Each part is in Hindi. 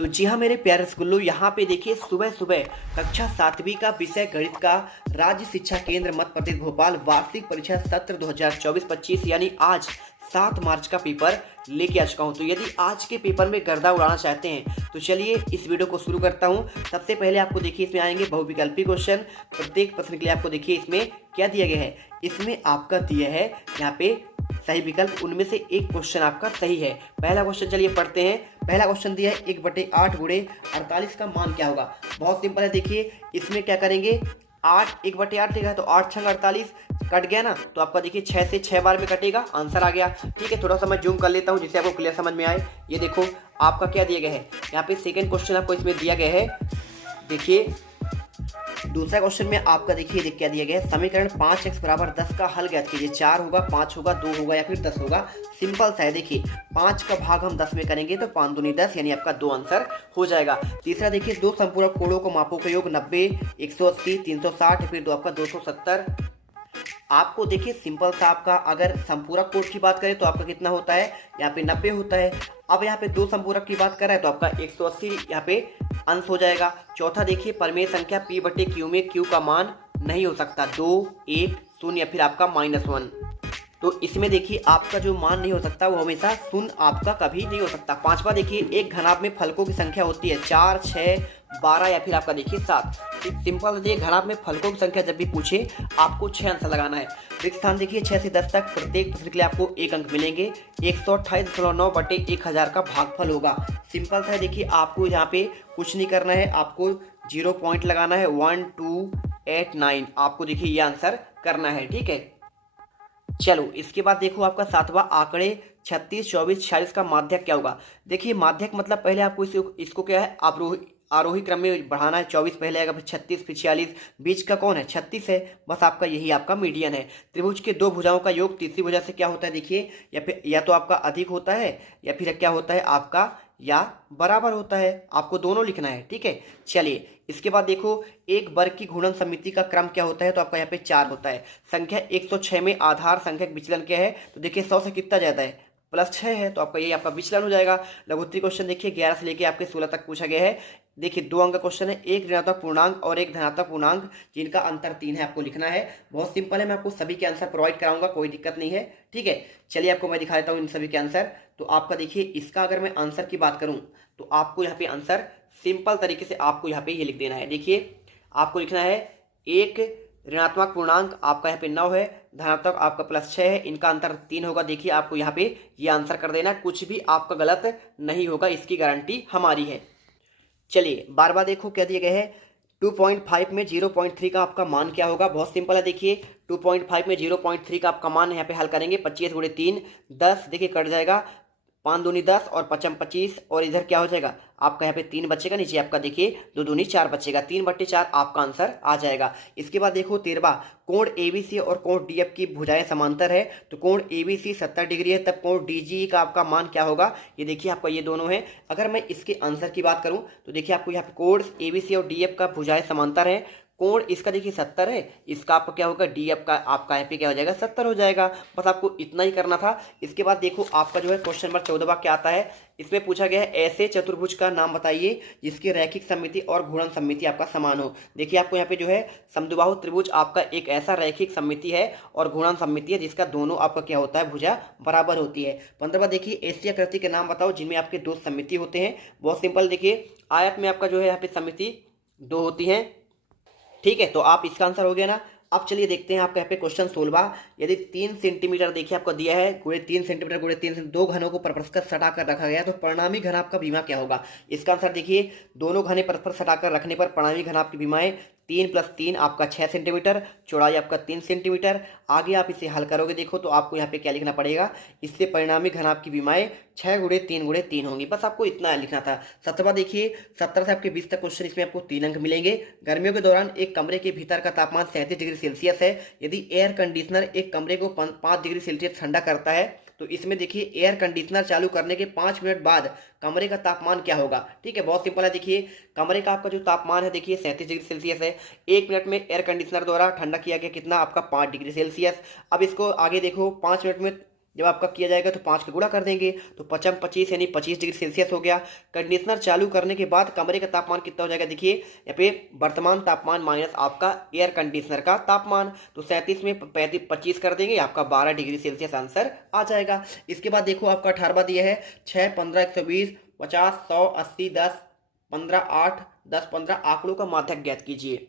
तो जी हाँ मेरे प्यारे स्कूलों, यहाँ पे देखिए सुबह सुबह कक्षा 7वीं का विषय गणित का राज्य शिक्षा केंद्र मध्य प्रदेश भोपाल वार्षिक परीक्षा सत्र 2024-25 यानी आज 7 मार्च का पेपर लेके आ चुका हूँ। तो यदि आज के पेपर में गर्दा उड़ाना चाहते हैं तो चलिए इस वीडियो को शुरू करता हूँ। सबसे पहले आपको देखिए इसमें आएंगे बहुविकल्पी क्वेश्चन। प्रत्येक प्रश्न के लिए आपको देखिए इसमें क्या दिया गया है। इसमें आपका दिया है यहाँ पे सही विकल्प, उनमें से एक क्वेश्चन आपका सही है। पहला क्वेश्चन चलिए पढ़ते हैं। पहला क्वेश्चन दिया है 1/8 गुणे 48 का मान क्या होगा। बहुत सिंपल है, देखिए इसमें क्या करेंगे, 8 1/8 देगा तो 8 छंग 48 कट गया ना, तो आपका देखिए 6 से 6 बार में कटेगा, आंसर आ गया। ठीक है, थोड़ा सा मैं जूम कर लेता हूँ जिससे आपको क्लियर समझ में आए। ये देखो आपका क्या दिया गया है, यहाँ पे सेकेंड क्वेश्चन आपको इसमें दिया गया है। देखिए दूसरा क्वेश्चन में आपका देखिए क्या दिया गया है, समीकरण 5x = 10 का हल ज्ञात कीजिए। 4 होगा, 5 होगा, 2 होगा या फिर 10 होगा। सिंपल सा है, देखिए 5 का भाग हम 10 में करेंगे तो 5 दूनी 10 यानी आपका 2 आंसर हो जाएगा। तीसरा देखिए, दो संपूरक कोणों को मापों का योग 90, 180, 360 फिर दो आपका 270। आपको देखिए सिंपल सा, आपका अगर संपूरक कोण की बात करें तो आपका कितना होता है, यहाँ पे 90 होता है। अब यहाँ पे दो संपूरक की बात कर रहा है तो आपका 180 यहाँ पे अंश हो जाएगा। चौथा देखिए, परिमेय संख्या p/q में q का मान नहीं हो सकता, 2, 1, 0 या फिर आपका -1। तो इसमें देखिए आपका जो मान नहीं हो सकता वो हमेशा शून्य आपका कभी नहीं हो सकता। पांचवा देखिए, एक घनाभ में फलकों की संख्या होती है 4, 6, 12 या फिर आपका देखिए 7। सिंपल देखिए, घनाभ में फलकों की संख्या जब भी पूछे आपको 6 आंसर लगाना है। रिक्त स्थान देखिए 6 से 10 तक, प्रत्येक प्रश्न के लिए आपको 1 अंक मिलेंगे। 128.9/1000 का भागफल होगा। सिंपल सा है, देखिए आपको यहाँ पे कुछ नहीं करना है, आपको 0 पॉइंट लगाना है। 1, 2, 8, 9 आपको देखिए ये आंसर करना है। ठीक है, चलो इसके बाद देखो आपका सातवां आंकड़े 36, 24, 46 का माध्यक क्या होगा। देखिए माध्यक मतलब पहले आपको इसको क्या है, आरोही क्रम में बढ़ाना है। 24 पहले आएगा, फिर 36, फिर 46, बीच का कौन है 36 है, बस आपका यही आपका मीडियन है। त्रिभुज के दो भुजाओं का योग तीसरी भुजा से क्या होता है, देखिए या फिर या तो आपका अधिक होता है या फिर क्या होता है आपका या बराबर होता है, आपको दोनों लिखना है। ठीक है, चलिए इसके बाद देखो, एक वर्ग की घूर्णन समिति का क्रम क्या होता है, तो आपका यहाँ पे 4 होता है। संख्या 106 में आधार संख्यक विचलन क्या है, तो देखिए 100 से कितना ज्यादा है, +6 है, तो आपका यही आपका विचलन हो जाएगा। लघुत्तरी क्वेश्चन देखिए 11 से लेके आपके 16 तक पूछा गया है। देखिए 2 अंक का क्वेश्चन है, एक ऋणात्मक पूर्णांक और एक धनात्मक पूर्णांक जिनका अंतर 3 है, आपको लिखना है। बहुत सिंपल है, मैं आपको सभी के आंसर प्रोवाइड कराऊंगा, कोई दिक्कत नहीं है। ठीक है, चलिए आपको मैं दिखा देता हूँ इन सभी के आंसर। तो आपका देखिए इसका अगर मैं आंसर की बात करूँ तो आपको यहाँ पे आंसर सिंपल तरीके से आपको यहाँ पे ये लिख देना है। देखिए आपको लिखना है, एक ऋणात्मक पूर्णांक आपका यहाँ पे 9 है, धनात्मक आपका +6 है, इनका अंतर 3 होगा। देखिए आपको यहाँ पे ये आंसर कर देना, कुछ भी आपका गलत नहीं होगा, इसकी गारंटी हमारी है। चलिए बार बार देखो क्या दिया गया है, 2.5 में 0.3 का आपका मान क्या होगा। बहुत सिंपल है, देखिए 2.5 में 0.3 का आपका मान यहाँ पे हल करेंगे। 25 × 3 10, देखिए कट जाएगा, 5 दूनी 10 और 5 25 और इधर क्या हो जाएगा आपका यहाँ पे 3 बचेगा, नीचे आपका देखिए 2 दूनी 4 बचेगा, 3/4 आपका आंसर आ जाएगा। इसके बाद देखो 13वां, कोण ABC और कोण DF की भुजाएं समांतर है, तो कोण ABC 70 डिग्री है, तब कोण DGE का आपका मान क्या होगा। ये देखिए आपका ये दोनों है। अगर मैं इसके आंसर की बात करूं तो देखिए आपको यहाँ पे कोण ABC और DF का भुजाएं समांतर है, कोण इसका देखिए 70 है, इसका आपका क्या होगा DF का आपका यहाँ पे क्या हो जाएगा 70 हो जाएगा। बस आपको इतना ही करना था। इसके बाद देखो आपका जो है क्वेश्चन नंबर 14वां क्या आता है। इसमें पूछा गया है, ऐसे चतुर्भुज का नाम बताइए जिसकी रैखिक सममिति और घूर्णन सममिति आपका समान हो। देखिए आपको यहाँ पे जो है समद्विबाहु त्रिभुज आपका एक ऐसा रैखिक सममिति है और घूर्णन सममिति है जिसका दोनों आपका क्या होता है, भुजा बराबर होती है। 15वां देखिए, ऐसी आकृति के नाम बताओ जिनमें आपके दो सममिति होते हैं। बहुत सिंपल, देखिए आयत में आपका जो है यहाँ पे सममिति 2 होती है। ठीक है, तो आप इसका आंसर हो गया ना। अब चलिए देखते हैं आपका यहाँ पे क्वेश्चन 16वां, यदि 3 सेंटीमीटर देखिए आपको दिया है, गुणे 3 सेंटीमीटर गुणे 3 दो घनों को परस्पर सटाकर रखा गया, तो परिणामी घनाभ का विमा क्या होगा। इसका आंसर देखिए, दोनों घने परस्पर सटाकर रखने पर परिणामी घनाभ की विमाएं 3 + 3 आपका 6 सेंटीमीटर, चौड़ाई आपका 3 सेंटीमीटर। आगे आप इसे हल करोगे देखो तो आपको यहाँ पे क्या लिखना पड़ेगा, इससे परिणामी घनाभ की विमाएं 6 × 3 × 3 होंगी। बस आपको इतना लिखना था। 17वां देखिए, 17 से आपके 20 तक क्वेश्चन, इसमें आपको 3 अंक मिलेंगे। गर्मियों के दौरान एक कमरे के भीतर का तापमान 37 डिग्री सेल्सियस है। यदि एयर कंडीशनर एक कमरे को 5 डिग्री सेल्सियस ठंडा करता है तो इसमें देखिए एयर कंडीशनर चालू करने के 5 मिनट बाद कमरे का तापमान क्या होगा। ठीक है, बहुत सिंपल है, देखिए कमरे का आपका जो तापमान है देखिए 37 डिग्री सेल्सियस है। 1 मिनट में एयर कंडीशनर द्वारा ठंडा किया गया कितना आपका 5 डिग्री सेल्सियस। अब इसको आगे देखो, 5 मिनट में जब आपका किया जाएगा तो 5 का गुणा कर देंगे तो 5 25 यानी 25 डिग्री सेल्सियस हो गया। कंडीशनर चालू करने के बाद कमरे का तापमान कितना हो जाएगा, देखिए यहाँ पे वर्तमान तापमान माइनस आपका एयर कंडीशनर का तापमान, तो 37 में 35 25 कर देंगे, आपका 12 डिग्री सेल्सियस आंसर आ जाएगा। इसके बाद देखो आपका 18वां दिया है 6 15 120 50 100 80 10 15 8 10 15 आंकड़ों का माध्यक ज्ञात कीजिए।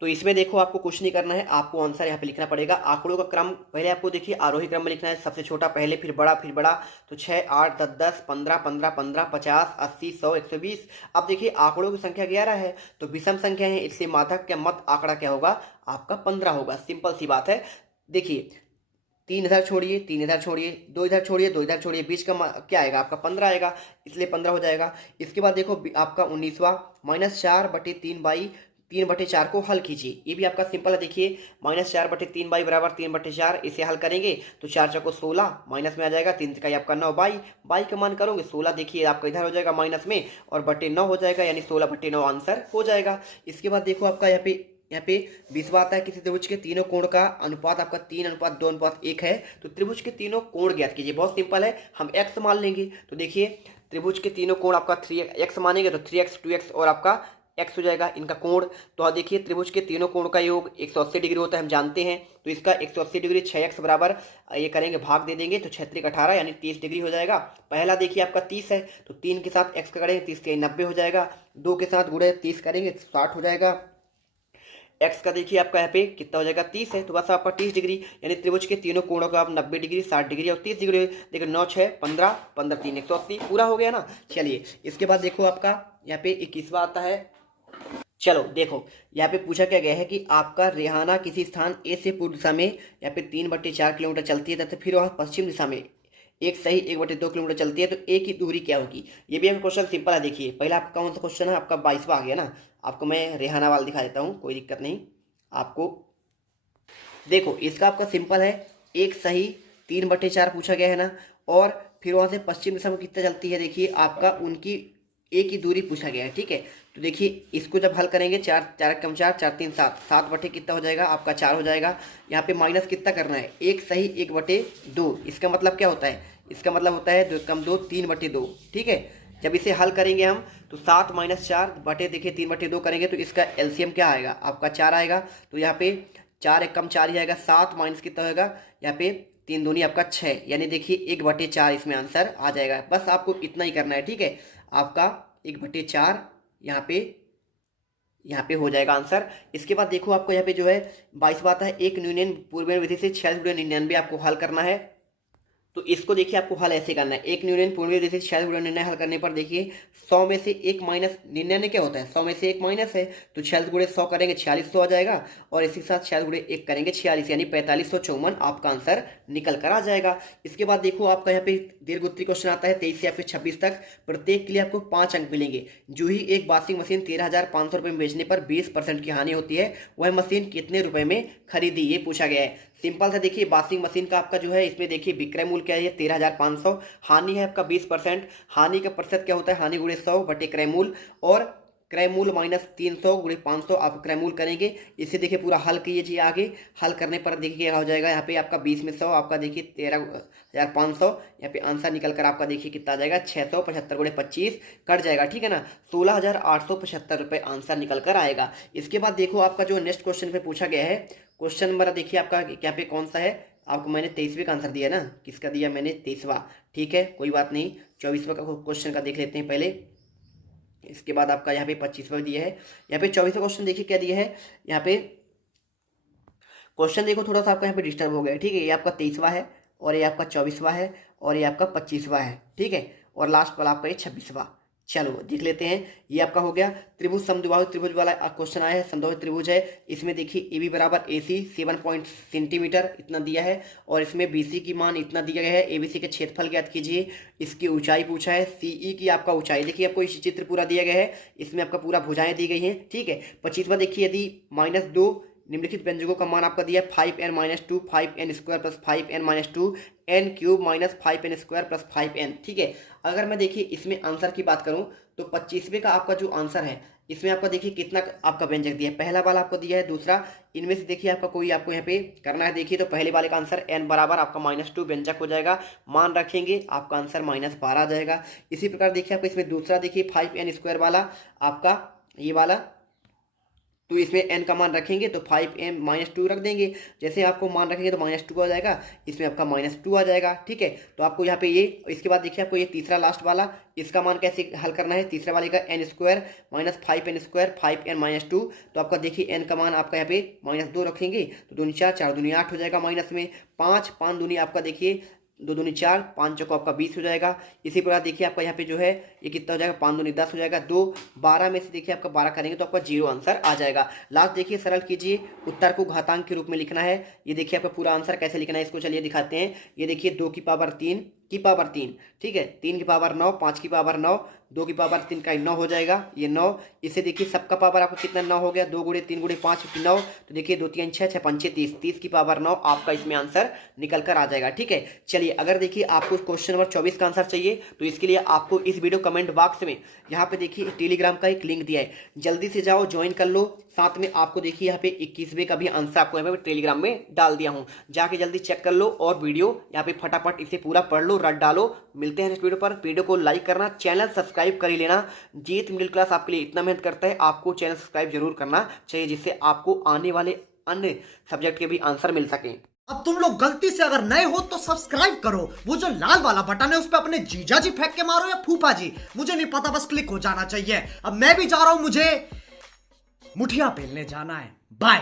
तो इसमें देखो आपको कुछ नहीं करना है, आपको आंसर यहाँ पे लिखना पड़ेगा। आंकड़ों का क्रम पहले आपको देखिए आरोही क्रम में लिखना है, सबसे छोटा पहले फिर बड़ा फिर बड़ा, तो 6 8 10 10 15 15 15 50 80 100 120। अब देखिए आंकड़ों की संख्या 11 है तो विषम संख्या है, इसलिए माध्यक का मत आंकड़ा क्या होगा, आपका 15 होगा। सिंपल सी बात है। देखिए 3 इधर छोड़िए, 3 इधर छोड़िए, 2 इधर छोड़िए, 2 इधर छोड़िए, बीच का क्या आएगा आपका 15 आएगा, इसलिए 15 हो जाएगा। इसके बाद देखो आपका 19वां -4/3/3/4 को हल कीजिए। ये भी आपका सिंपल है। देखिए -4/3 बाई बराबर 3/4, इसे हल करेंगे तो 4 चौको 16, माइनस में आ जाएगा 3 का आपका 9 बाई का मान करोगे 16, देखिए आपका इधर हो जाएगा माइनस में और बटे 9 हो जाएगा, यानी 16/9 आंसर हो जाएगा। इसके बाद देखो आपका यहाँ पे 20वां आता है, किसी त्रिभुज के तीनों कोण का अनुपात आपका 3:2:1 है, तो त्रिभुज के तीनों कोण ज्ञात कीजिए। बहुत सिंपल है, हम x मान लेंगे, तो देखिए त्रिभुज के तीनों कोण आपका 3x मानेंगे तो 3x 2x और आपका x हो जाएगा इनका कोण। तो देखिए त्रिभुज के तीनों कोण का योग 180 डिग्री होता है, हम जानते हैं, तो इसका 180 डिग्री 6x बराबर ये करेंगे भाग दे देंगे तो 6 18 यानी 30 डिग्री हो जाएगा। पहला देखिए आपका 30 है तो 3 के साथ x का करेंगे 30 के 90 हो जाएगा, 2 के साथ गुणे 30 करेंगे तो 60 हो जाएगा। x का देखिए आपका यहाँ पे कितना हो जाएगा 30 है तो बस आपका 30 डिग्री, यानी त्रिभुज के तीनों कोणों का आप 90 डिग्री 60 डिग्री और 30 डिग्री, देखो 9 6 15 15 3 180 पूरा हो गया ना। चलिए इसके बाद देखो आपका यहाँ पे 21वां आता है। चलो देखो यहाँ पे पूछा क्या गया है कि आपका रेहाना किसी स्थान ए से पूर्व दिशा में यहाँ पे 3/4 किलोमीटर चलती है तथा फिर वह पश्चिम दिशा में एक सही 1/2 किलोमीटर चलती है, तो ए की दूरी क्या होगी। ये भी आपका क्वेश्चन सिंपल है। देखिए पहला आपका कौन सा क्वेश्चन है, आपका 22वां आ गया ना। आपको मैं रेहाना वाला दिखा देता हूँ, कोई दिक्कत नहीं आपको। देखो इसका आपका सिंपल है, एक सही 3/4 पूछा गया है ना, और फिर वहाँ से पश्चिम दिशा में कितना चलती है, देखिए आपका उनकी ए की दूरी पूछा गया है। ठीक है, तो देखिए इसको जब हल करेंगे 4 4 कम 4 4 3 7 7 बटे कितना हो जाएगा आपका 4 हो जाएगा। यहाँ पे माइनस कितना करना है, एक सही 1/2। इसका मतलब क्या होता है, इसका मतलब होता है 2 कम 2 3/2। ठीक है, जब इसे हल करेंगे हम तो 7 - 4 बटे देखिए 3/2 करेंगे तो इसका एलसीएम क्या आएगा आपका 4 आएगा। तो यहाँ पे 4 एक कम 4 ही आएगा, 7 माइनस कितना होगा यहाँ पे 3 दूनी आपका 6, यानी देखिए 1/4 इसमें आंसर आ जाएगा। बस आपको इतना ही करना है। ठीक है, आपका 1/4 यहाँ पे हो जाएगा आंसर। इसके बाद देखो आपको यहाँ पे जो है 22वां आता है, एक न्यूनन पूर्व विधि से 46/99 आपको हल करना है। तो इसको देखिए आपको हल ऐसे करना है, एक न्यूनन पूर्व विधि से 46/99 हल करने पर देखिए 100 में से एक माइनस 99 क्या होता है, 100 में से एक माइनस है, तो 46 गुणे 100 करेंगे 4600 आ जाएगा, और इसी के साथ 46 गुणे 1 करेंगे 46, यानी 4554 आपका आंसर निकल कर आ जाएगा। इसके बाद देखो आपका यहाँ पे दीर्घ उत्तरीय क्वेश्चन आता है 23 से या फिर 26 तक, प्रत्येक के लिए आपको 5 अंक मिलेंगे। जो ही एक वॉशिंग मशीन 13,500 रुपये में बेचने पर 20% की हानि होती है, वह मशीन कितने रुपए में खरीदी, ये पूछा गया है। सिंपल सा देखिए वॉशिंग मशीन का आपका जो है इसमें देखिए विक्रय मूल्य क्या है 13,500, हानि है आपका 20%, हानि का प्रतिशत क्या होता है, हानि गुणे 100 बटे क्रय मूल्य, और क्रय मूल्य माइनस 300 गुणे 500 आप क्रय मूल्य करेंगे। इसे देखिए पूरा हल कीजिए, आगे हल करने पर देखिए क्या हो जाएगा, यहाँ पे आपका 20 में 100 आपका देखिए 13,500, यहाँ पे आंसर निकल कर आपका देखिए कितना आ जाएगा 675 गुणे 25 कट जाएगा। ठीक है ना, 16,875 रुपये आंसर निकल कर आएगा। इसके बाद देखो आपका जो नेक्स्ट क्वेश्चन पे पूछा गया है, क्वेश्चन नंबर देखिए आपका यहाँ पे कौन सा है, आपको मैंने 23वें का आंसर दिया ना, किसका दिया मैंने 23वां। ठीक है, कोई बात नहीं, 24वां का क्वेश्चन का देख लेते हैं पहले, इसके बाद आपका यहाँ पे 25वां दिया है। यहाँ पे 24वां क्वेश्चन देखिए क्या दिया है, यहाँ पे क्वेश्चन देखो थोड़ा सा आपका यहाँ पे डिस्टर्ब हो गया है। ठीक है, ये आपका 23वां है, और ये आपका 24वां है, और ये आपका 25वां है। ठीक है, और लास्ट वाला आपका ये 26वां। चलो देख लेते हैं, ये आपका हो गया त्रिभुज समद्विबाहु त्रिभुज वाला क्वेश्चन आया है, समद्विबाहु त्रिभुज है। इसमें देखिए ए बी बराबर ए सी 7 सेंटीमीटर इतना दिया है, और इसमें बी सी की मान इतना दिया गया है। ए बी सी के क्षेत्रफल ज्ञात कीजिए, इसकी ऊंचाई पूछा है, सी ई की आपका ऊंचाई देखिए आपको इस चित्र पूरा दिया गया है, इसमें आपका पूरा भुजाएं दी गई हैं। ठीक है, 25वां देखिए, यदि -2 निम्नलिखित व्यंजकों का मान आपका दिया 5n-2 5n² plus 5n-2 n³ minus 5n² plus 5n। ठीक है, अगर मैं देखिए इसमें आंसर की बात करूं तो 25वें का आपका जो आंसर है इसमें आपका देखिए कितना आपका व्यंजक दिया है। पहला वाला आपको दिया है, दूसरा इनमें से देखिए आपका कोई आपको यहाँ पे करना है। देखिए तो पहले वाले का आंसर n बराबर आपका -2 व्यंजक हो जाएगा, मान रखेंगे आपका आंसर -12 आ जाएगा। इसी प्रकार देखिए आपको इसमें दूसरा देखिए 5n² वाला आपका ये वाला, तो इसमें n का मान रखेंगे तो 5m -2 रख देंगे। जैसे आपको मान रखेंगे तो -2 आ जाएगा, इसमें आपका -2 आ जाएगा। ठीक है, तो आपको यहाँ पे ये, इसके बाद देखिए आपको ये तीसरा लास्ट वाला, इसका मान कैसे हल करना है। तीसरे वाले का n² -5n², 5n-2, तो आपका देखिए n का मान आपका यहाँ पे -2 रखेंगे तो 2 4, 4 दूनी 8 हो जाएगा। माइनस में 5, 5 दूनी आपका देखिए 2 दूनी 4, 5 चौको आपका 20 हो जाएगा। इसी प्रकार देखिए आपका यहाँ पे जो है ये कितना हो जाएगा, 5 दूनी 10 हो जाएगा। 2 12 में से देखिए आपका 12 करेंगे तो आपका 0 आंसर आ जाएगा। लास्ट देखिए सरल कीजिए, उत्तर को घातांक के रूप में लिखना है। ये देखिए आपका पूरा आंसर कैसे लिखना है इसको चलिए दिखाते हैं। ये देखिए 2 की पावर 3 की पावर 3, ठीक है, 3 की पावर 9, 5 की पावर 9, 2 की पावर 3 का 9 हो जाएगा, ये 9। इससे देखिए सबका पावर आपको कितना 9 हो गया, 2 गुणे 3 गुणे 5 9, तो देखिए 2 3 6 6 5 30, 30 की पावर 9 आपका इसमें आंसर निकल कर आ जाएगा। ठीक है, चलिए अगर देखिए आपको क्वेश्चन नंबर 24 का आंसर चाहिए तो इसके लिए आपको इस वीडियो कमेंट बॉक्स में यहाँ पे देखिए टेलीग्राम का एक लिंक दिया है, जल्दी से जाओ ज्वाइन कर लो। साथ में आपको देखिए यहाँ पे 21वें का भी आंसर आपको यहाँ पे टेलीग्राम में डाल दिया हूँ, जाके जल्दी चेक कर लो और वीडियो यहाँ पे फटाफट इसे पूरा पढ़ लो, रट डालो। मिलते हैं नेक्स्ट वीडियो पर। वीडियो को लाइक करना, चैनल सब्सक्राइब कर ही लेना। जीत मिडिल क्लास आपके लिए इतना मेहनत करता है, आपको चैनल सब्सक्राइब जरूर करना चाहिए, जिससे आपको आने वाले अन्य सब्जेक्ट के भी आंसर मिल सके। अब तुम लोग गलती से अगर नए हो तो सब्सक्राइब करो, वो जो लाल वाला बटन है उस पर अपने जीजा जी फेंक के मारो या फूफा जी, मुझे नहीं पता, बस क्लिक हो जाना चाहिए। अब मैं भी जा रहा हूं, मुझे मुठिया पेलने जाना है। बाय।